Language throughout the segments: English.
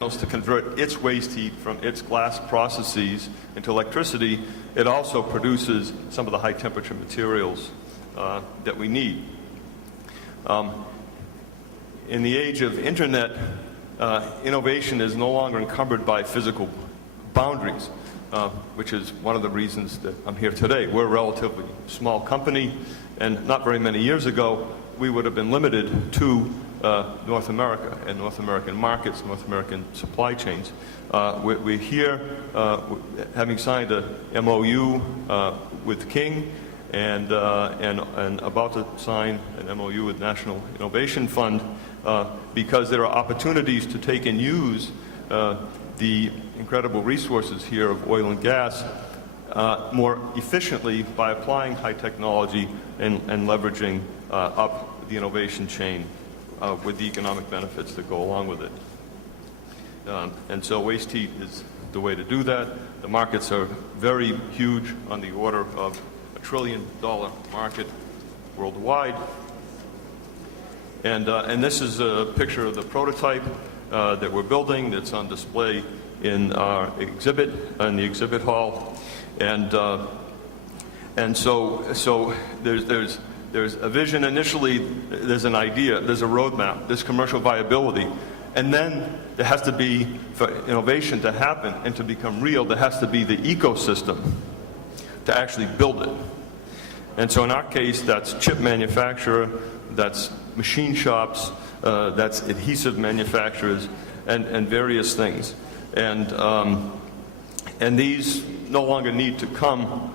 to convert its waste heat from its glass processes into electricity, it also produces some of the high temperature materials that we need. In the age of internet, innovation is no longer encumbered by physical boundaries, which is one of the reasons that I'm here today. We're a relatively small company, and not very many years ago, we would have been limited to North America and North American markets, North American supply chains. We're here having signed a MOU with King and about to sign an MOU with National Innovation Fund because there are opportunities to take and use the incredible resources here of oil and gas more efficiently by applying high technology and leveraging up the innovation chain with the economic benefits that go along with it. And so waste heat is the way to do that. The markets are very huge, on the order of $1 trillion market worldwide. And this is a picture of the prototype that we're building that's on display in our exhibit, in the exhibit hall. And so there's a vision initially, there's an idea, there's a roadmap, there's commercial viability, and then there has to be, for innovation to happen and to become real, there has to be the ecosystem to actually build it. And so in our case, that's chip manufacturer, that's machine shops, that's adhesive manufacturers, and various things. And these no longer need to come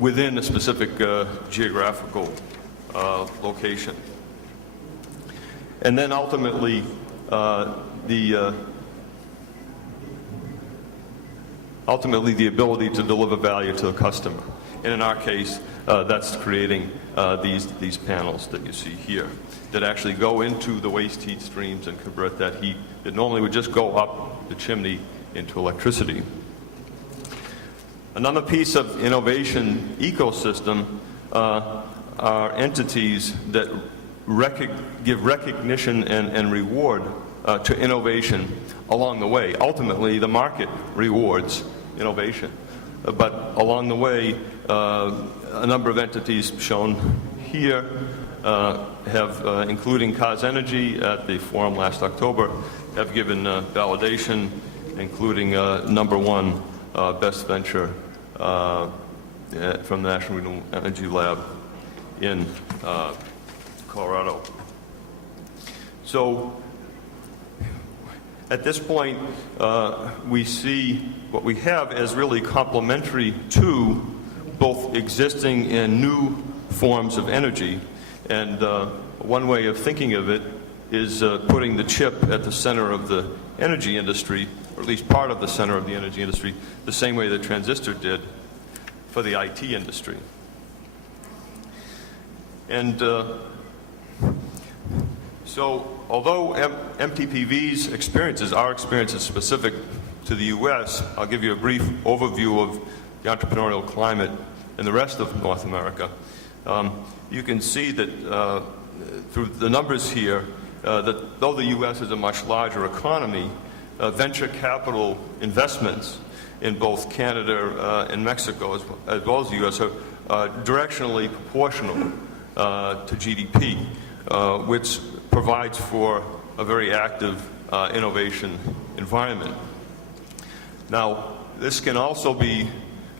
within a specific geographical location. And then ultimately, the ability to deliver value to the customer. And in our case, that's creating these panels that you see here that actually go into the waste heat streams and convert that heat that normally would just go up the chimney into electricity. Another piece of innovation ecosystem are entities that give recognition and reward to innovation along the way. Ultimately, the market rewards innovation. But along the way, a number of entities shown here have, including Cars Energy at the forum last October, have given validation, including #1 best venture from the National Renewable Energy Lab in Colorado. So at this point, we see what we have as really complementary to both existing and new forms of energy. And one way of thinking of it is putting the chip at the center of the energy industry, or at least part of the center of the energy industry, the same way the transistor did for the IT industry. And so although MTPV's experiences, our experiences specific to the U.S., I'll give you a brief overview of the entrepreneurial climate in the rest of North America. You can see that through the numbers here, that though the U.S. is a much larger economy, venture capital investments in both Canada and Mexico, as well as the U.S., are directionally proportional to GDP, which provides for a very active innovation environment. Now, this can also be,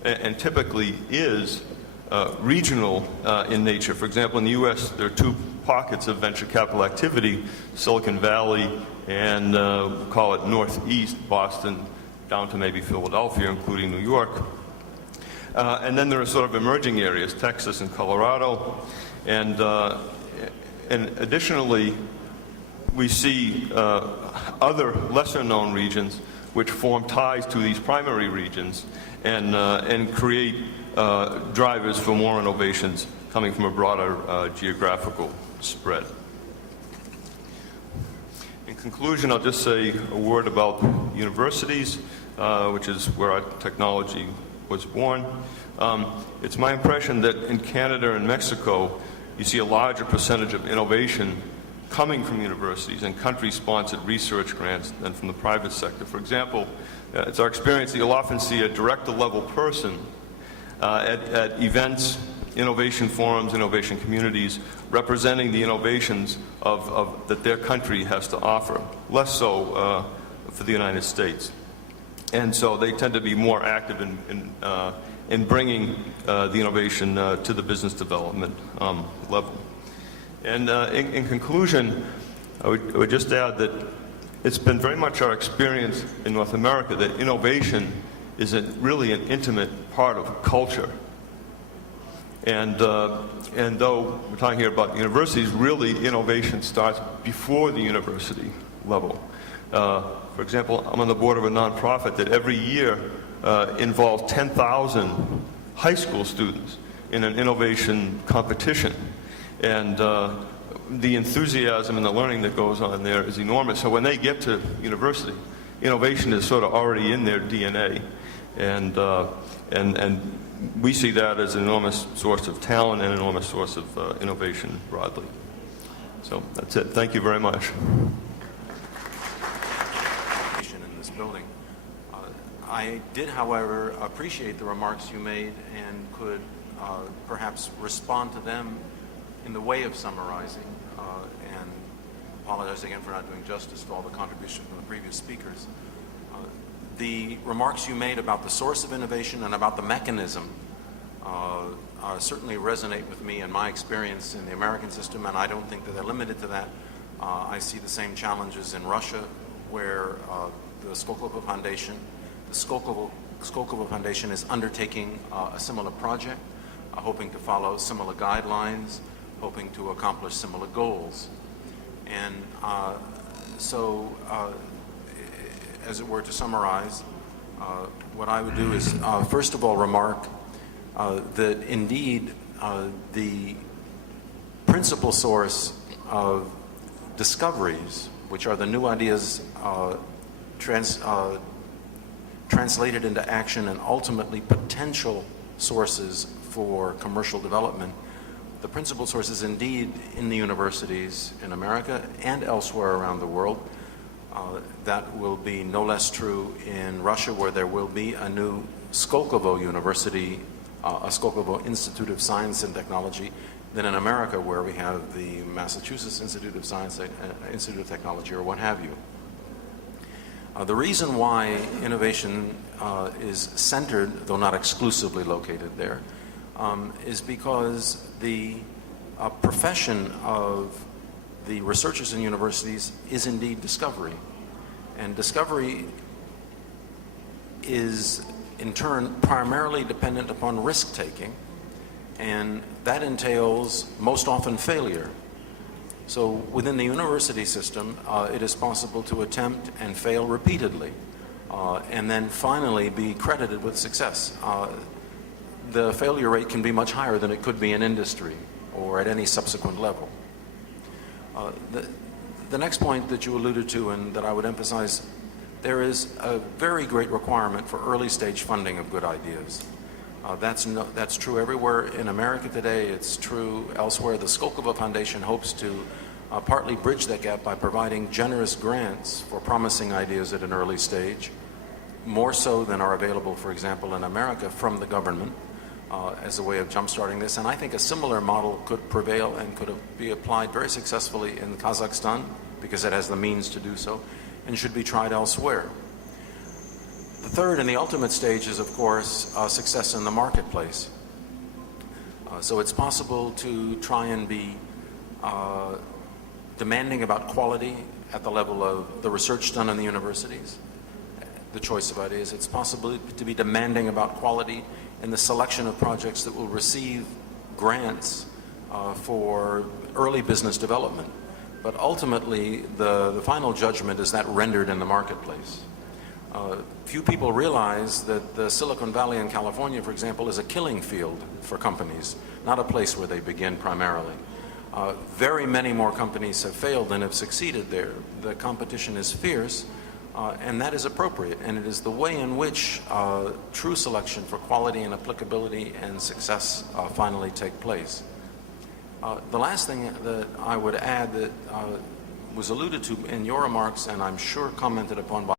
and typically is, regional in nature. For example, in the U.S., there are two pockets of venture capital activity, Silicon Valley and call it Northeast Boston, down to maybe Philadelphia, including New York. And then there are sort of emerging areas, Texas and Colorado. And additionally, we see other lesser-known regions which form ties to these primary regions and create drivers for more innovations coming from a broader geographical spread. In conclusion, I'll just say a word about universities, which is where our technology was born. It's my impression that in Canada and Mexico, you see a larger percentage of innovation coming from universities and country-sponsored research grants than from the private sector. For example, it's our experience that you'll often see a director-level person at events, innovation forums, innovation communities, representing the innovations that their country has to offer, less so for the United States. And so they tend to be more active in bringing the innovation to the business development level. And in conclusion, I would just add that it's been very much our experience in North America that innovation is really an intimate part of culture. And though we're talking here about universities, really innovation starts before the university level. For example, I'm on the board of a nonprofit that every year involves 10,000 high school students in an innovation competition. And the enthusiasm and the learning that goes on there is enormous. So when they get to university, innovation is sort of already in their DNA. And we see that as an enormous source of talent and an enormous source of innovation broadly. So that's it. Thank you very much. In this building. I did, however, appreciate the remarks you made and could perhaps respond to them in the way of summarizing, and apologize again for not doing justice to all the contributions from the previous speakers. The remarks you made about the source of innovation and about the mechanism certainly resonate with me and my experience in the American system, and I don't think that they're limited to that. I see the same challenges in Russia, where the Skolkovo Foundation is undertaking a similar project, hoping to follow similar guidelines, hoping to accomplish similar goals. And as it were, to summarize, what I would do is, first of all, remark that indeed the principal source of discoveries, which are the new ideas translated into action and ultimately potential sources for commercial development, the principal source is indeed in the universities in America and elsewhere around the world. That will be no less true in Russia, where there will be a new Skolkovo University, a Skolkovo Institute of Science and Technology, than in America, where we have the Massachusetts Institute of Science, Institute of Technology, or what have you. The reason why innovation is centered, though not exclusively located there, is because the profession of the researchers in universities is indeed discovery. And discovery is, in turn, primarily dependent upon risk-taking, and that entails most often failure. So within the university system, it is possible to attempt and fail repeatedly, and then finally be credited with success. The failure rate can be much higher than it could be in industry or at any subsequent level. The next point that you alluded to and that I would emphasize, there is a very great requirement for early stage funding of good ideas. That's true everywhere in America today. It's true elsewhere. The Skolkovo Foundation hopes to partly bridge that gap by providing generous grants for promising ideas at an early stage, more so than are available, for example, in America from the government as a way of jump-starting this. And I think a similar model could prevail and could be applied very successfully in Kazakhstan, because it has the means to do so, and should be tried elsewhere. The third and the ultimate stage is, of course, success in the marketplace. So it's possible to try and be demanding about quality at the level of the research done in the universities, the choice of ideas. It's possible to be demanding about quality in the selection of projects that will receive grants for early business development. But ultimately, the final judgment is that rendered in the marketplace. Few people realize that the Silicon Valley in California, for example, is a killing field for companies, not a place where they begin primarily. Very many more companies have failed than have succeeded there. The competition is fierce, and that is appropriate, and it is the way in which true selection for quality and applicability and success finally take place. The last thing that I would add that was alluded to in your remarks, and I'm sure commented upon by